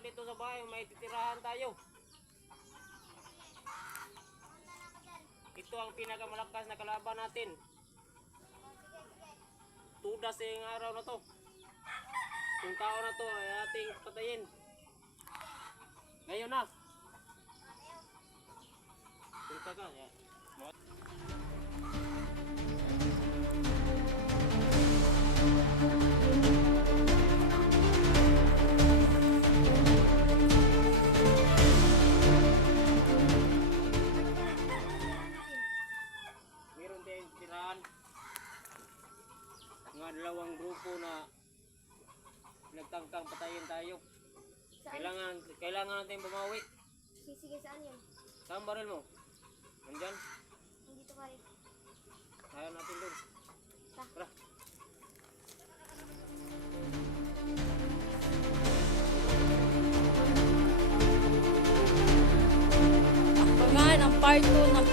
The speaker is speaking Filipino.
ka dito sa bahay, may titirahan tayo. Ito ang pinakamalakas na kalaban natin. Tudas yung araw na to. Yung tao na to ay ating patayin. Ngayon na. Punta ka. Meron tayong tirahan. Mga dalawang grupo na nagtangkang patayin tayo. Kailangan natin bumawi. Sige, saan yun? Saan baril mo? Nandyan? Nandito pa rin. Kaya natin doon. Tara. Abangan ang part 2 ng